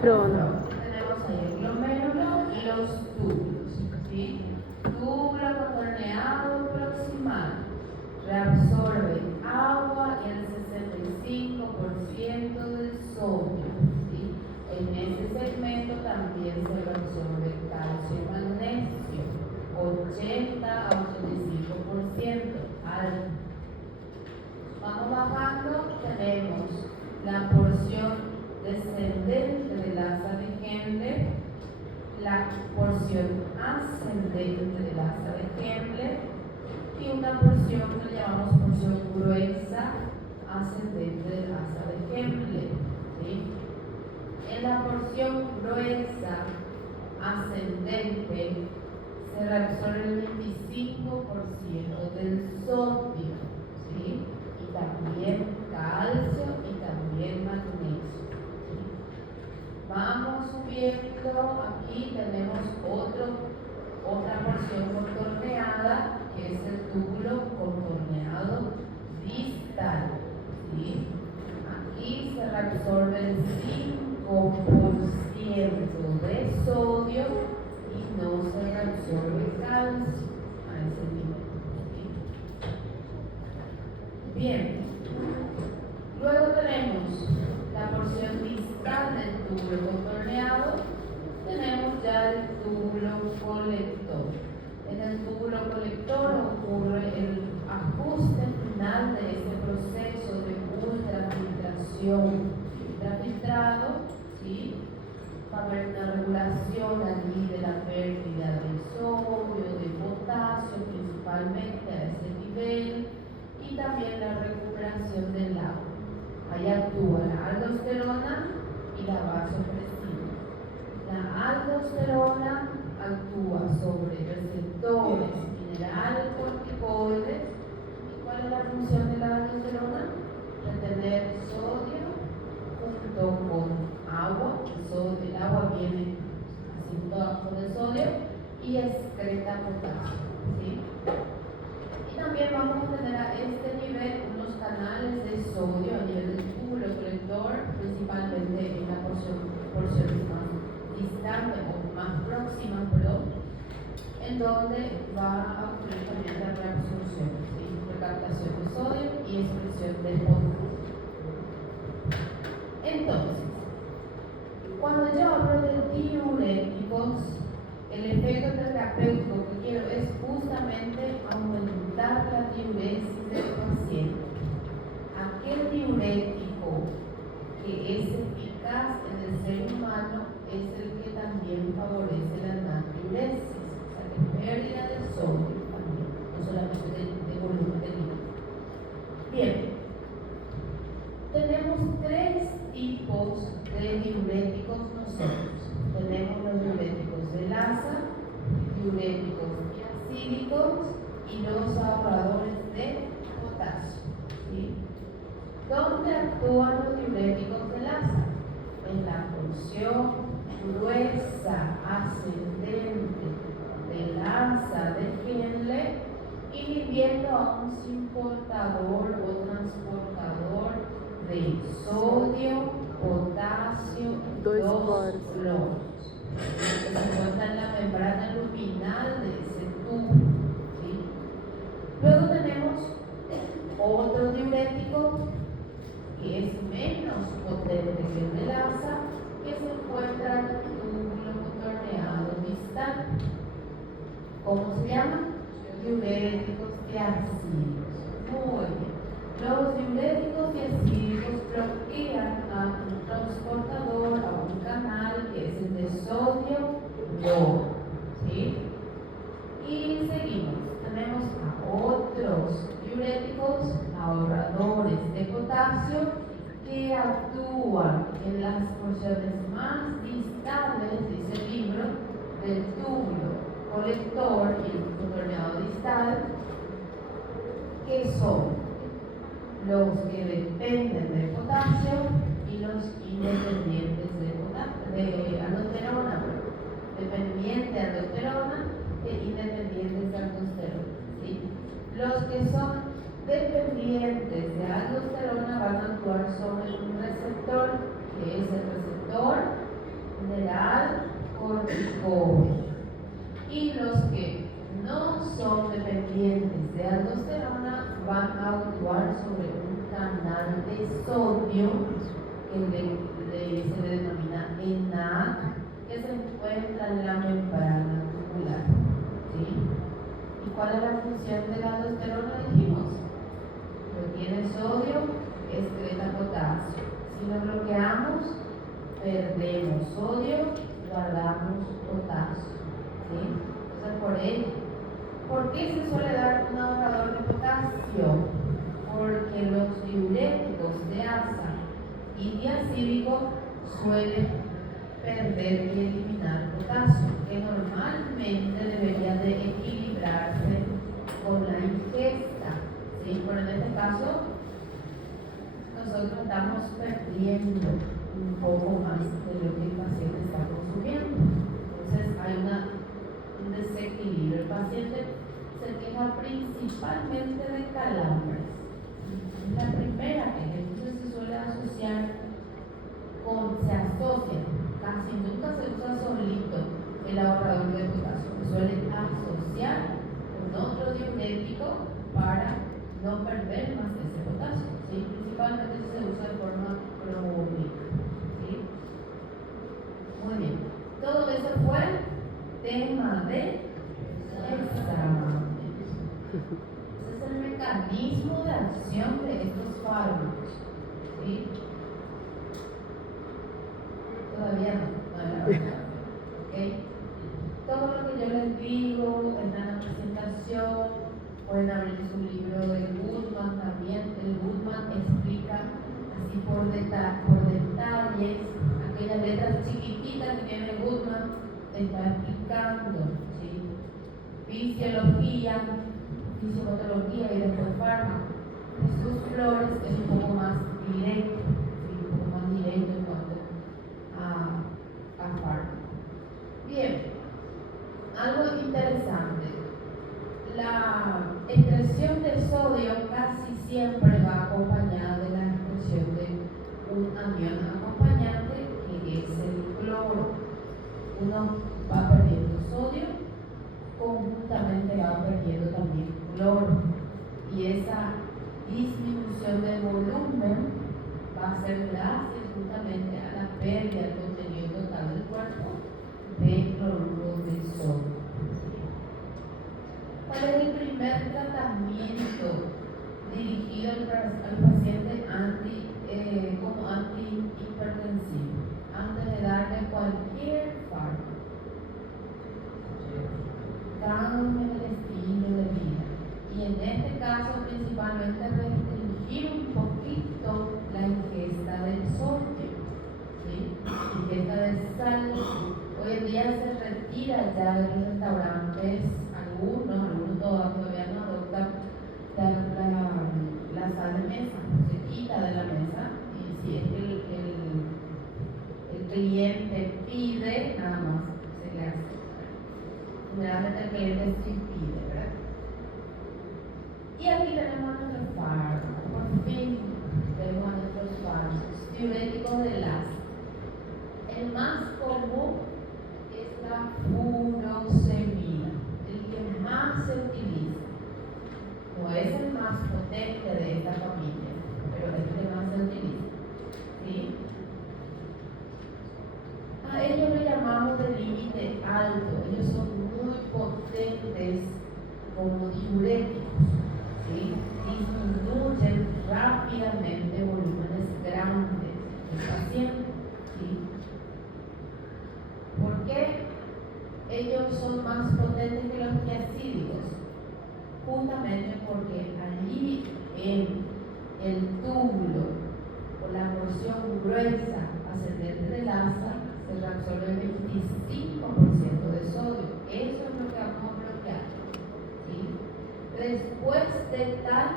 nefrona. Tenemos ahí el glomérulo y los túbulos, ¿sí? Túbulo contorneado proximal reabsorbe agua y el 65% del sodio, ¿sí? En ese segmento también se reabsorbe calcio y magnesio, 80 a 85%, alto. Vamos bajando, tenemos la porción descendente del asa de Henle, la porción ascendente del asa de Henle y una porción que llamamos porción gruesa ascendente del asa de Henle, ¿sí? En la porción gruesa ascendente se reabsorbe el 25% del sodio, ¿sí? Y también calcio y también magnesio, ¿sí? Vamos subiendo, aquí tenemos otra porción contorneada, que es el túbulo contorneado distal, ¿sí? Aquí se reabsorbe el 5% de sodio y no se reabsorbe calcio a ese nivel, ¿sí? Bien, luego tenemos la porción distal del túbulo contorneado, tenemos ya el túbulo colector. En el túbulo colector ocurre el ajuste final de ese proceso de ultrafiltración. Ultrafiltrado, ¿sí? Va a haber una regulación allí de la pérdida de sodio, de potasio, principalmente a ese nivel, y también la recuperación del agua. Ahí actúa la aldosterona y la vasopresina. La aldosterona actúa sobre receptores mineralocorticoides. ¿Y cuál es la función de la aldosterona? Retener sodio junto con agua. El agua viene haciendo con el sodio y excreta potasio, ¿sí? Y también vamos a tener a este nivel unos canales de sodio a nivel del túbulo colector, principalmente en la porciones más distantes o más próximas, en donde va a ocurrir también la reabsorción, ¿sí? Recaptación de sodio y excreción de potasio. Entonces, cuando yo hablo de diuréticos, el efecto terapéutico que quiero es justamente aumentar la diuresis del paciente. Aquel diurético que es eficaz en el ser humano es el que también favorece la natriuresis, o sea, que pérdida de sodio también, no solamente de volumen de líquido. Bien, tenemos tres tipos de diuréticos nosotros. Tenemos los diuréticos de Lassa, diuréticos diacídicos y los ahorradores de potasio, ¿sí? ¿Dónde actúan los diuréticos de Lassa? En la porción gruesa ascendente del asa de Henle, inhibiendo a un transportador o transportador de sodio, potasio, 2 cloros, que se encuentra en la membrana luminal de ese tubo, ¿sí? Luego tenemos otro diurético que es menos potente que el de Lassa, que se encuentra en el túbulo contorneado distal. ¿Cómo se llama? Diuréticos diacídicos. Muy bien. Los diuréticos diacídicos bloquean a un transportador, a un canal que es el de sodio-cloro, ¿sí? Y seguimos. Tenemos a otros diuréticos ahorradores de potasio que actúan en las porciones más distales, dice el libro, del túbulo colector y el contorneado distal, que son los que dependen de potasio y los independientes de aldosterona, dependiente de aldosterona e independientes de aldosterona, ¿sí? Los que son dependientes de aldosterona van a actuar sobre un receptor, que es el receptor son dependientes de aldosterona van a actuar sobre un canal de sodio que se le denomina ENaC, que se encuentra en la membrana tubular. ¿Sí? ¿Y cuál es la función de la aldosterona? Dijimos, retiene sodio, excreta potasio. Si lo bloqueamos, perdemos sodio, guardamos potasio. ¿Sí? Entonces, por ello, ¿por qué se suele dar un ahorrador de potasio? Porque los diuréticos de asa y diacídico suelen perder y eliminar potasio, que normalmente debería de equilibrarse con la ingesta. ¿Sí? Pero en este caso, nosotros estamos perdiendo un poco más de lo que el paciente está consumiendo. Entonces hay un desequilibrio. El paciente se queja principalmente de calambres. Es la primera queja. Entonces se suele asociar se asocia, casi nunca se usa solito el ahorrador de potasio. Se suele asociar con otro diurético para no perder más de ese potasio. ¿Sí? Principalmente se usa de forma crónica. ¿Sí? Muy bien. Todo eso fue tema de examen. Ese es el mecanismo de acción de estos fármacos. ¿Sí? Todavía no, la verdad. ¿Okay? Todo lo que yo les digo está en la presentación. Pueden abrir su libro de Goodman también. El Goodman explica así por detalles aquellas letras chiquititas que tiene Goodman, está explicando, ¿sí? Fisiología, fisiopatología y después fármaco. Jesús Flores es un poco más directo, ¿sí? Un poco más directo en cuanto a fármaco. Bien, algo interesante. La excreción de sodio casi siempre va acompañada de la excreción de un anión acompañante, que es el cloro. Uno va perdiendo sodio, conjuntamente va perdiendo también cloro. Y esa disminución del volumen va a ser gracias justamente a la pérdida del contenido total del cuerpo de cloruro de sodio. ¿Cuál es el primer tratamiento dirigido al paciente como antihipertensivo? Antes de darle cualquier fármaco, cambia el estilo de vida. Y en este caso, principalmente restringir un poquito la ingesta del sodio, ¿sí? Ingesta de sal. Hoy en día se retira ya de los restaurantes, algunos todavía no adoptan la sal de mesa, se quita de la mesa, y si es que el cliente pide, nada más se le hace. Generalmente el cliente sí pide, ¿verdad? Y aquí tenemos nuestros fármacos, por fin tenemos a nuestros fármacos diuréticos del ácido. El más común es la furosemida, el que más se utiliza. No es el más potente de esta familia, pero es el que más se utiliza. ¿Sí? A ellos le llamamos de límite alto. Ellos son muy potentes como diuréticos. ¿Sí? Disminuyen rápidamente volúmenes grandes del paciente. ¿Sí? ¿Por qué ellos son más potentes que los diacídicos? Justamente porque allí en el túbulo o la porción gruesa ascendente del asa se reabsorbe el 25% de sodio. Eso es lo que vamos a bloquear. ¿Sí? Después de tal,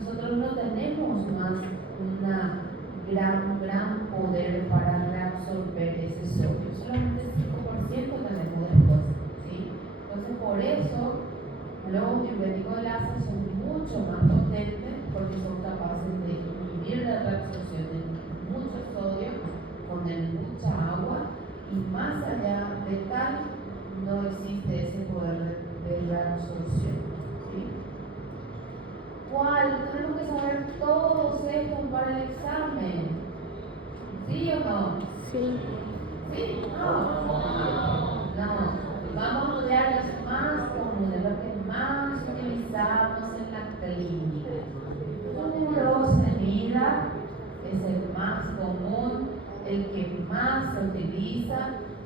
nosotros no tenemos más un gran poder para reabsorber ese sodio. Solamente 5% tenemos después. ¿Sí? Entonces, por eso los diuréticos de asa son mucho más potentes, porque son capaces de inhibir la reabsorción de mucho sodio con mucha agua, y más allá de tal no existe ese poder de reabsorción. tenemos que saber todos estos para el examen. ¿Sí o no? Sí. ¿Sí? No. Vamos a estudiar los más comunes, los que más utilizamos en la clínica. Furosemida es el más común, el que más se utiliza,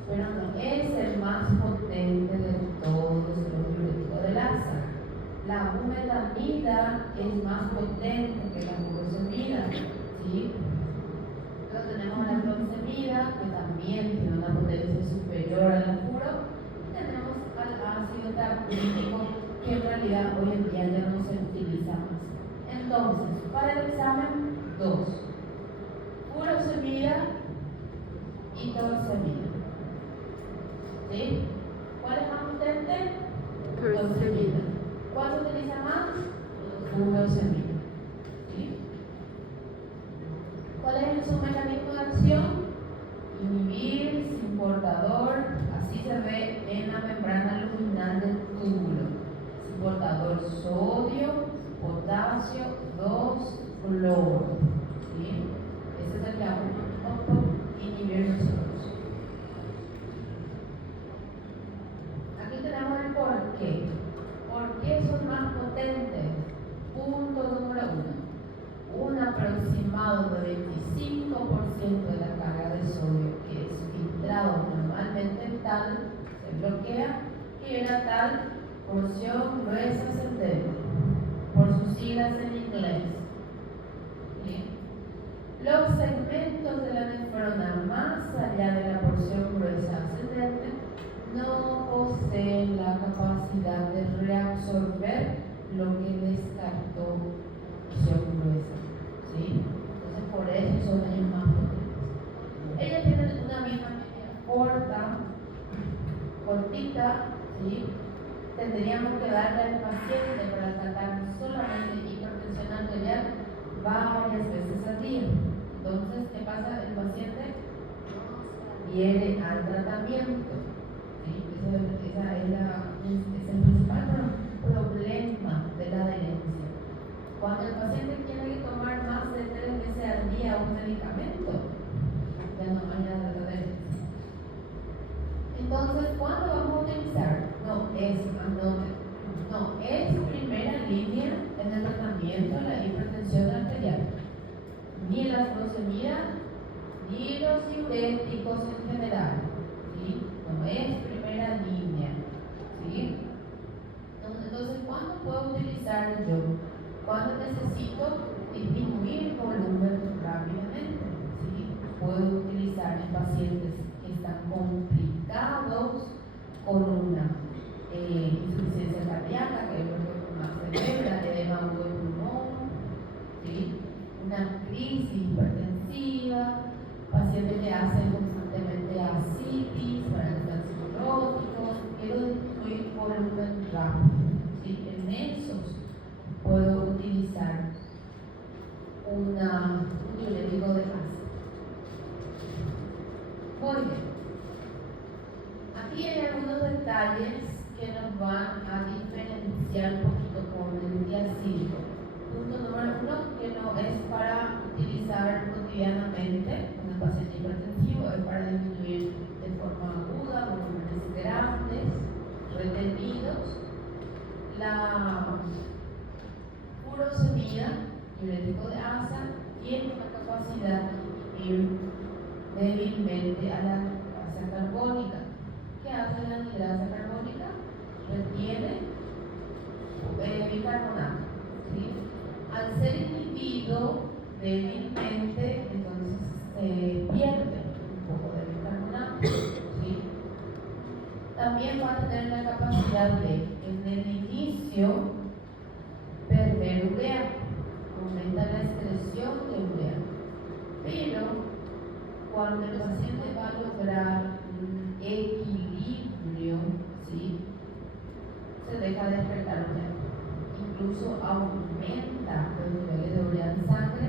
pero no es el más potente de todos los diuréticos del asa. La bumetanida es más potente que la furosemida, ¿sí? Luego tenemos la clonsemida, que también tiene una potencia superior al furo, y tenemos al ácido terapéutico, que en realidad hoy en día ya no se utiliza más. Entonces, para el examen, 2: furosemida y torsemida. ¿Sí? ¿Cuál es más potente? Torsemida. ¿Cuál se utiliza más? Furosemida. ¿Sí? ¿Cuál es su mecanismo de acción? Inhibir sin portador, así se ve en la membrana luminal del túbulo. Sin portador sodio, potasio, 2 cloro. ¿Sí? Ese es el que vamos a inhibir nosotros. Aquí tenemos el por qué. ¿Por qué son más potentes? Punto número 1. Un aproximado de 25% de la carga de sodio que es filtrado normalmente tal se bloquea y una tal porción gruesa ascendente, por sus siglas en inglés. ¿Sí? Los segmentos de la nefrona más allá de la porción gruesa ascendente no poseen la capacidad de reabsorber lo que descartó porción gruesa. ¿Sí? Entonces por eso son ellos más potentes. Ellos tienen una vida media cortita, ¿sí? Tendríamos que darle al paciente para tratar solamente hipertensión arterial varias veces al día. Entonces, ¿qué pasa? El paciente viene al tratamiento. ¿Sí? Ese es el principal problema de la adherencia. Cuando el paciente tiene que tomar más de 3 veces al día un medicamento, ya no hay nada de adherencia. Entonces, ¿cuándo vamos a utilizar? No es primera línea en el tratamiento de la hipertensión arterial. Ni la furosemida, ni los diuréticos en general. ¿Sí? No es primera línea. ¿Sí? Entonces, ¿cuándo puedo utilizar yo? Cuando necesito disminuir volumen rápidamente. ¿Sí? Puedo utilizar en pacientes que están complicados con una insuficiencia cardíaca, que es una severa, edema agudo de pulmón, ¿sí? Una crisis hipertensiva, pacientes que hacen constantemente ascitis, están cirróticos, quiero disminuir volumen rápido. ¿Sí? En esos puedo utilizar un diurético de asa. Muy bien. Aquí hay algunos detalles que nos van a diferenciar un poquito con el diacídico. Punto número 1, que no es para utilizar cotidianamente con el paciente hipertensivo, es para disminuir de forma aguda volúmenes grandes, retenidos. La furosemida, diurético de asa, tiene la capacidad de ir débilmente a la asa carbónica. ¿Qué hace la anhidrasa carbónica? Retiene bicarbonato. ¿Sí? Al ser inhibido débilmente, entonces se pierde un poco de bicarbonato. ¿Sí? También va a tener la capacidad de, en el inicio, perder urea, aumenta la excreción de urea. Pero cuando el paciente va a lograr un equilibrio, ¿sí? Se deja de excretar urea. Incluso aumenta los niveles de urea en sangre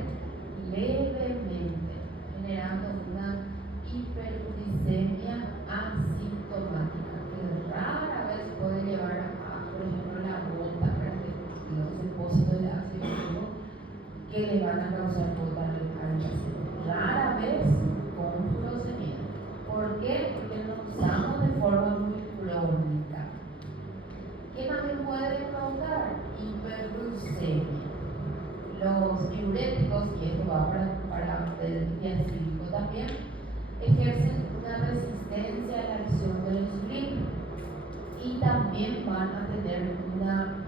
levemente, generando una hiperuricemia asintomática que rara vez puede llevar a, por ejemplo, la gota, los depósitos de ácido úrico los diuréticos, y esto va para el diacídico también, ejercen una resistencia a la acción de la insulina y también van a tener una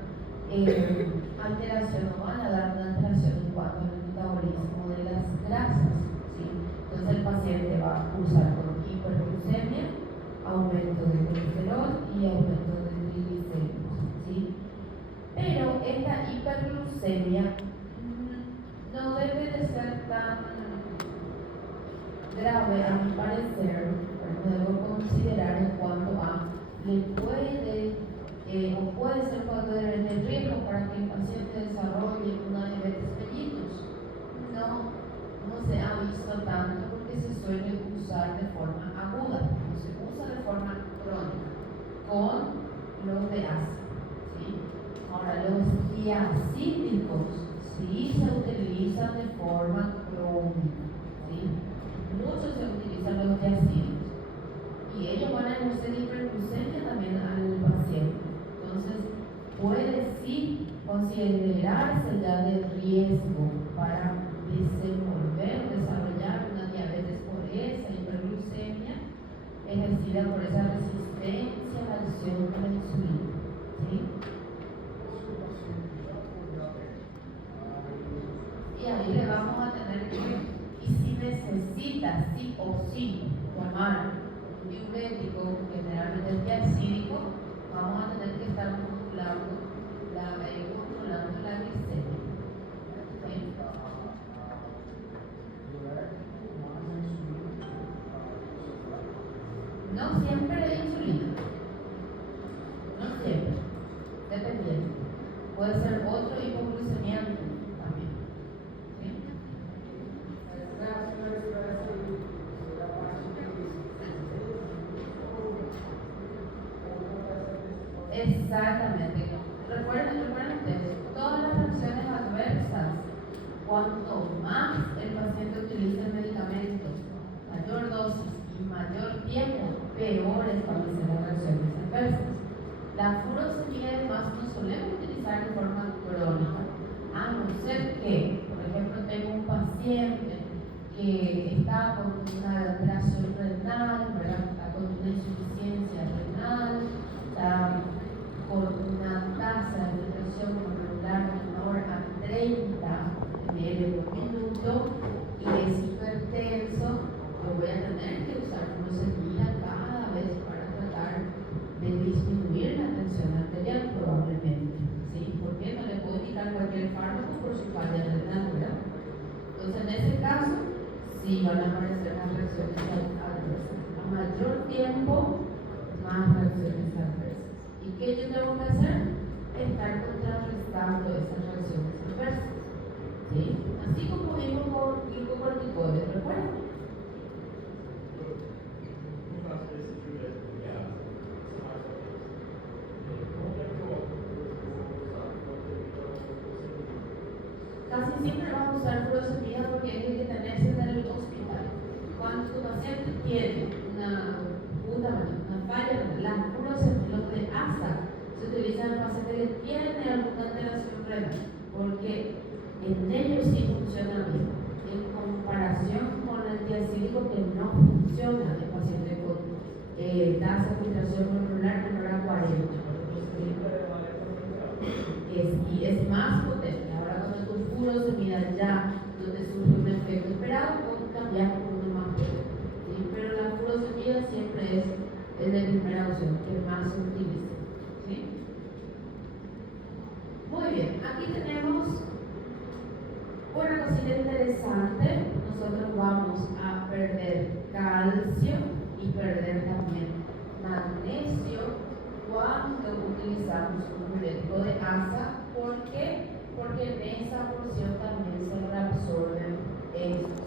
alteración, o van a dar una alteración en cuanto al metabolismo de las grasas, ¿sí? Entonces el paciente va a cursar con hiperglucemia, aumento de colesterol y aumento de triglicéridos, ¿sí? Pero esta hiperglucemia no debe de ser tan grave, a mi parecer. Debo considerar en cuanto a le puede o puede ser factor de riesgo para que el paciente desarrolle una diabetes mellitus. No se ha visto tanto porque se suele usar de forma aguda, no se usa de forma crónica con los de ASA, ¿sí? Ahora, los diacídicos sí se utilizan de forma crónica, ¿sí? Muchos se utilizan los diacídicos y ellos van a ejercer hiperglucemia también al paciente. Entonces, puede sí considerarse ya de riesgo para desarrollar una diabetes por esa hiperglucemia ejercida por esa resistencia a la acción de la insulina, ¿sí? Y ahí le vamos a tener que, y si necesita sí o sí tomar un diurético, generalmente el diacídico, vamos a tener que estar controlando la glicemia, ¿sí? No siempre es insulina, no siempre, dependiendo. Puede ser otro hipoglucemiante también, ¿sí? Exactamente. Recuerden ustedes, todas las reacciones adversas, cuanto más el paciente utiliza el medicamento, mayor dosis y mayor tiempo, peores van a ser las reacciones adversas. La furosemida además no solemos utilizar de forma crónica, a no ser que, por ejemplo, tengo un paciente que está con una alteración renal, ¿verdad? Está con una insuficiencia renal, está con una tasa de filtración glomerular menor a 30 ml por minuto y es hipertenso, yo voy a tener que usar furosemida cada vez para tratar de disminuir la tensión arterial probablemente, ¿sí? Porque no le puedo quitar cualquier fármaco por su falla renal, ¿verdad? Entonces en ese caso sí van a aparecer las reacciones adversas. A mayor tiempo, más reacciones adversas. ¿Y qué yo tengo que hacer? Estar contrarrestando esas reacciones adversas, ¿sí? Así como vimos con glicocorticoides, ¿recuerdan? Casi siempre vamos a usar furosemida porque hay que tenerse en el hospital. Cuando tu paciente tiene una falla, la furosemida, lo de ASA, se utiliza en el paciente que tiene alguna alteración renal, porque en ellos sí funciona bien, en comparación con el diacídico que no funciona en paciente con tasa de filtración glomerular menor a 40. Y es más potente. Ahora cuando tu furosemida ya no te surge un efecto esperado, puedes cambiar por uno más potente, ¿sí? Pero la furosemida siempre es de primera opción, que más se utiliza, ¿sí? Muy bien, aquí tenemos una cosita interesante. Nosotros vamos a perder calcio y perder también magnesio cuando utilizamos un diurético de ASA. ¿Por qué? Porque en esa porción también se reabsorben estos